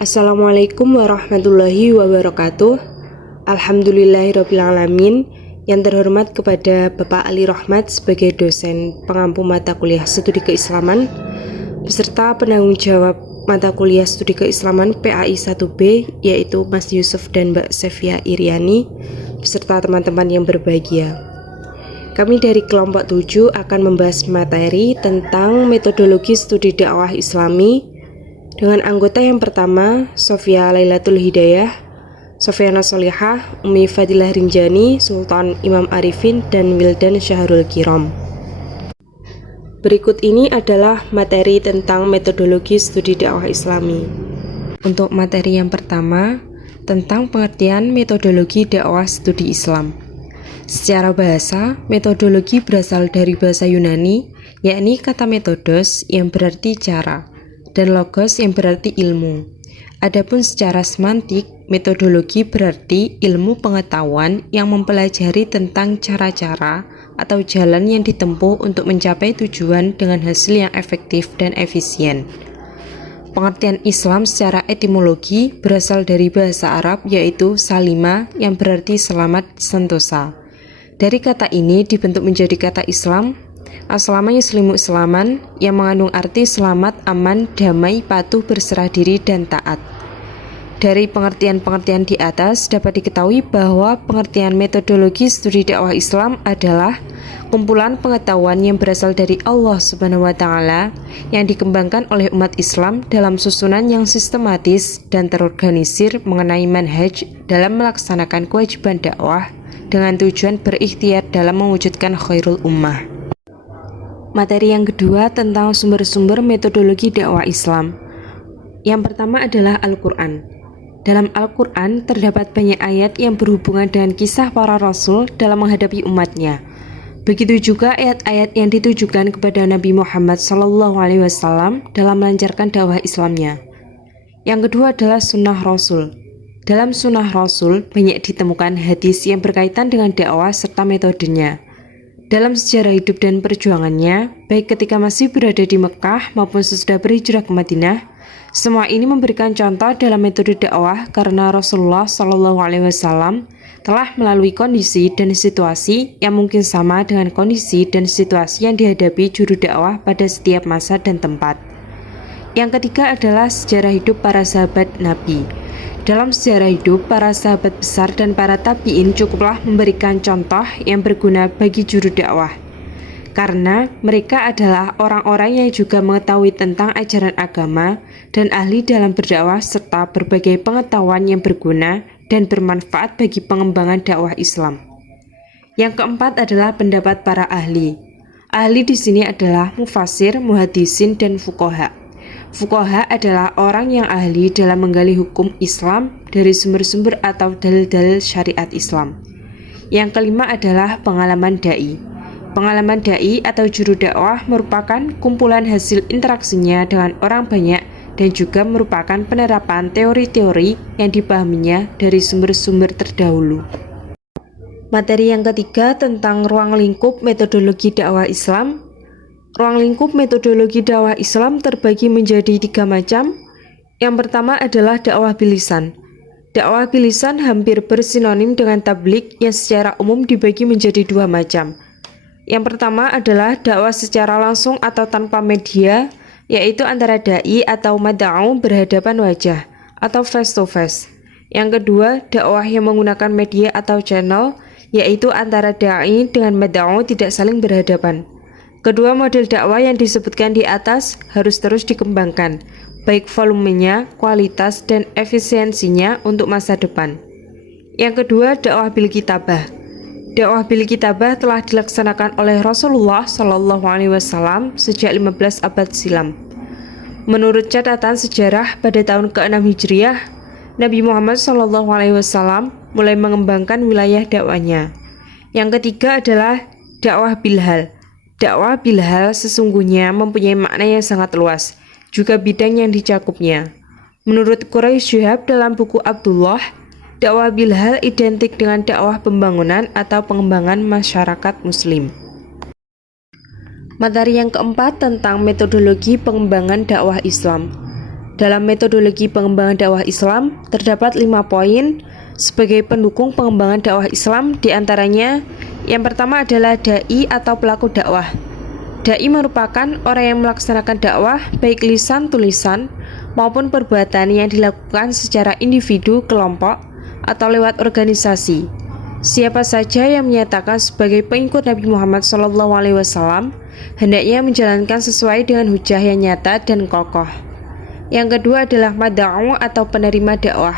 Assalamualaikum warahmatullahi wabarakatuh. Alhamdulillahirrabbilalamin. Yang terhormat kepada Bapak Ali Rohmat sebagai dosen pengampu mata kuliah studi keislaman beserta penanggung jawab mata kuliah studi keislaman PAI 1B, yaitu Mas Yusuf dan Mbak Sevia Iriani beserta teman-teman yang berbahagia. Kami dari kelompok 7 akan membahas materi tentang metodologi studi dakwah Islami dengan anggota yang pertama, Sofia Lailatul Hidayah, Sofiana Solihah, Umi Fadilah Rinjani, Sultan Imam Arifin, dan Wildan Syahrul Kiram. Berikut ini adalah materi tentang metodologi studi dakwah Islami. Untuk materi yang pertama, tentang pengertian metodologi dakwah studi Islam. Secara bahasa, metodologi berasal dari bahasa Yunani, yakni kata metodos yang berarti cara, dan logos yang berarti ilmu. Adapun secara semantik, metodologi berarti ilmu pengetahuan yang mempelajari tentang cara-cara atau jalan yang ditempuh untuk mencapai tujuan dengan hasil yang efektif dan efisien. Pengertian Islam secara etimologi berasal dari bahasa Arab, yaitu salima yang berarti selamat, sentosa. Dari kata ini dibentuk menjadi kata Islam, As-salama yuslimu islaman, yang mengandung arti selamat, aman, damai, patuh, berserah diri, dan taat. Dari pengertian-pengertian di atas dapat diketahui bahwa pengertian metodologi studi dakwah Islam adalah kumpulan pengetahuan yang berasal dari Allah Subhanahu wa Ta'ala yang dikembangkan oleh umat Islam dalam susunan yang sistematis dan terorganisir mengenai manhaj dalam melaksanakan kewajiban dakwah dengan tujuan berikhtiar dalam mewujudkan khairul ummah. Materi yang kedua tentang sumber-sumber metodologi dakwah Islam. Yang pertama adalah Al-Quran. Dalam Al-Quran terdapat banyak ayat yang berhubungan dengan kisah para rasul dalam menghadapi umatnya. Begitu juga ayat-ayat yang ditujukan kepada Nabi Muhammad SAW dalam melancarkan dakwah Islamnya. Yang kedua adalah sunnah Rasul. Dalam sunnah Rasul banyak ditemukan hadis yang berkaitan dengan dakwah serta metodenya. Dalam sejarah hidup dan perjuangannya, baik ketika masih berada di Mekah maupun sesudah berhijrah ke Madinah, semua ini memberikan contoh dalam metode dakwah karena Rasulullah SAW telah melalui kondisi dan situasi yang mungkin sama dengan kondisi dan situasi yang dihadapi juru dakwah pada setiap masa dan tempat. Yang ketiga adalah sejarah hidup para sahabat Nabi. Dalam sejarah hidup, para sahabat besar dan para tabi'in cukuplah memberikan contoh yang berguna bagi juru dakwah. Karena mereka adalah orang-orang yang juga mengetahui tentang ajaran agama dan ahli dalam berdakwah serta berbagai pengetahuan yang berguna dan bermanfaat bagi pengembangan dakwah Islam. Yang keempat adalah pendapat para ahli. Ahli di sini adalah mufassir, muhaddisin, dan fuqaha. Fuqaha adalah orang yang ahli dalam menggali hukum Islam dari sumber-sumber atau dalil-dalil syariat Islam. Yang kelima adalah pengalaman da'i. Pengalaman da'i atau juru dakwah merupakan kumpulan hasil interaksinya dengan orang banyak dan juga merupakan penerapan teori-teori yang dipahaminya dari sumber-sumber terdahulu. Materi yang ketiga tentang ruang lingkup metodologi dakwah Islam. Ruang lingkup metodologi dakwah Islam terbagi menjadi 3 macam. Yang pertama adalah dakwah bilisan. Dakwah bilisan hampir bersinonim dengan tablik yang secara umum dibagi menjadi 2 macam. Yang pertama adalah dakwah secara langsung atau tanpa media, yaitu antara da'i atau mad'u berhadapan wajah atau face to face. Yang kedua, dakwah yang menggunakan media atau channel, yaitu antara da'i dengan mad'u tidak saling berhadapan. Kedua model dakwah yang disebutkan di atas harus terus dikembangkan, baik volumenya, kualitas, dan efisiensinya untuk masa depan. Yang kedua, dakwah bil kitabah. Dakwah bil kitabah telah dilaksanakan oleh Rasulullah SAW sejak 15 abad silam. Menurut catatan sejarah pada tahun ke-6 Hijriah, Nabi Muhammad SAW mulai mengembangkan wilayah dakwahnya. Yang ketiga adalah dakwah bilhal. Dakwah bilhal sesungguhnya mempunyai makna yang sangat luas, juga bidang yang dicakupnya. Menurut Quraisy Syihab dalam buku Abdullah, dakwah bilhal identik dengan dakwah pembangunan atau pengembangan masyarakat muslim. Materi yang keempat tentang metodologi pengembangan dakwah Islam. Dalam metodologi pengembangan dakwah Islam, terdapat 5 poin sebagai pendukung pengembangan dakwah Islam. Di antaranya, yang pertama adalah dai atau pelaku dakwah. Dai merupakan orang yang melaksanakan dakwah baik lisan, tulisan, maupun perbuatan yang dilakukan secara individu, kelompok, atau lewat organisasi. Siapa saja yang menyatakan sebagai pengikut Nabi Muhammad SAW hendaknya menjalankan sesuai dengan hujah yang nyata dan kokoh. Yang kedua adalah mad'u atau penerima dakwah.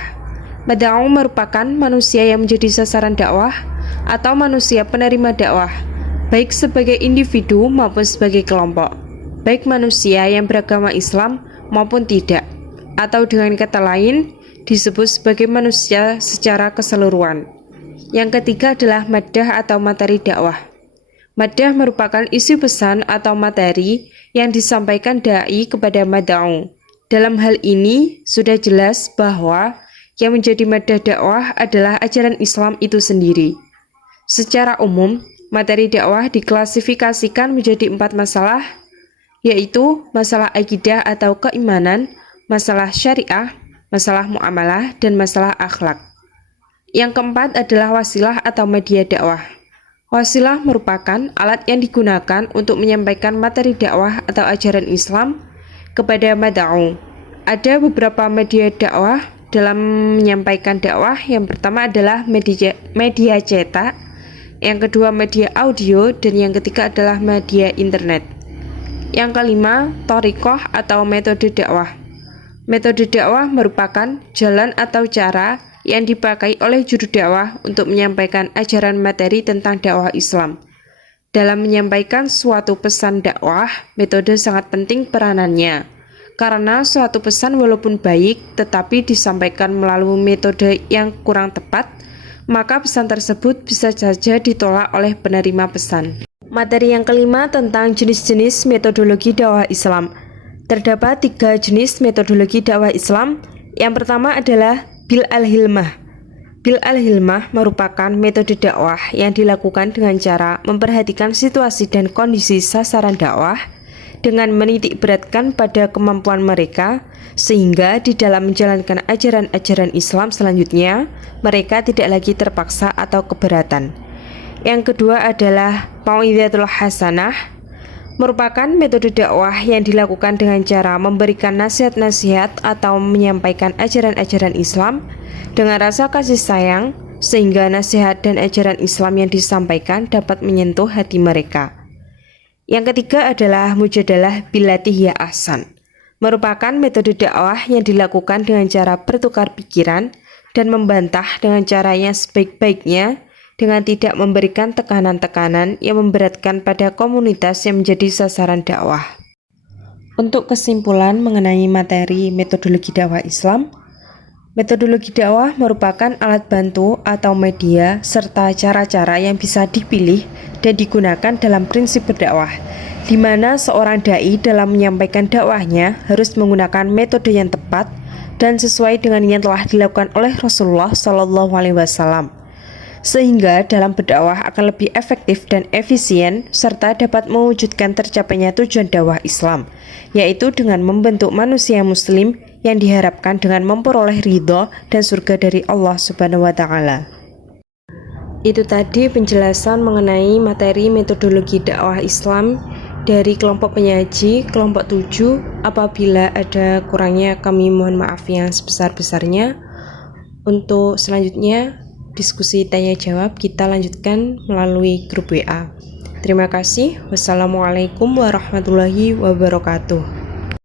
Mad'u merupakan manusia yang menjadi sasaran dakwah atau manusia penerima dakwah, baik sebagai individu maupun sebagai kelompok, baik manusia yang beragama Islam maupun tidak, atau dengan kata lain disebut sebagai manusia secara keseluruhan. Yang ketiga adalah maddah atau materi dakwah. Maddah merupakan isi pesan atau materi yang disampaikan dai kepada mad'u. Dalam hal ini sudah jelas bahwa yang menjadi maddah dakwah adalah ajaran Islam itu sendiri. Secara umum, materi dakwah diklasifikasikan menjadi 4 masalah, yaitu masalah akidah atau keimanan, masalah syariah, masalah muamalah, dan masalah akhlak. Yang keempat adalah wasilah atau media dakwah. Wasilah merupakan alat yang digunakan untuk menyampaikan materi dakwah atau ajaran Islam kepada mad'u. Ada beberapa media dakwah dalam menyampaikan dakwah. Yang pertama adalah media cetak, yang kedua media audio, dan yang ketiga adalah media internet. Yang kelima, thariqah atau metode dakwah. Metode dakwah merupakan jalan atau cara yang dipakai oleh juru dakwah untuk menyampaikan ajaran materi tentang dakwah Islam. Dalam menyampaikan suatu pesan dakwah, metode sangat penting peranannya. Karena suatu pesan walaupun baik tetapi disampaikan melalui metode yang kurang tepat, maka pesan tersebut bisa saja ditolak oleh penerima pesan. Materi yang kelima tentang jenis-jenis metodologi dakwah Islam. Terdapat 3 jenis metodologi dakwah Islam. Yang pertama adalah bil al-hilmah. Bil al-hilmah merupakan metode dakwah yang dilakukan dengan cara memperhatikan situasi dan kondisi sasaran dakwah dengan menitik beratkan pada kemampuan mereka, sehingga di dalam menjalankan ajaran-ajaran Islam selanjutnya, mereka tidak lagi terpaksa atau keberatan. Yang kedua adalah mau'izatul hasanah, merupakan metode dakwah yang dilakukan dengan cara memberikan nasihat-nasihat atau menyampaikan ajaran-ajaran Islam dengan rasa kasih sayang, sehingga nasihat dan ajaran Islam yang disampaikan dapat menyentuh hati mereka. Yang ketiga adalah mujadalah billati hiya ahsan, merupakan metode dakwah yang dilakukan dengan cara bertukar pikiran dan membantah dengan cara yang sebaik-baiknya, dengan tidak memberikan tekanan-tekanan yang memberatkan pada komunitas yang menjadi sasaran dakwah. Untuk kesimpulan mengenai materi metodologi dakwah Islam, metodologi dakwah merupakan alat bantu atau media serta cara-cara yang bisa dipilih dan digunakan dalam prinsip berdakwah, di mana seorang dai dalam menyampaikan dakwahnya harus menggunakan metode yang tepat dan sesuai dengan yang telah dilakukan oleh Rasulullah SAW, sehingga dalam berdakwah akan lebih efektif dan efisien serta dapat mewujudkan tercapainya tujuan dakwah Islam, yaitu dengan membentuk manusia muslim yang diharapkan dengan memperoleh ridho dan surga dari Allah Subhanahu wa Ta'ala. Itu tadi penjelasan mengenai materi metodologi dakwah Islam dari kelompok penyaji kelompok 7. Apabila ada kurangnya kami mohon maaf yang sebesar-besarnya. Untuk selanjutnya diskusi tanya jawab kita lanjutkan melalui grup WA. Terima kasih. Wassalamualaikum warahmatullahi wabarakatuh.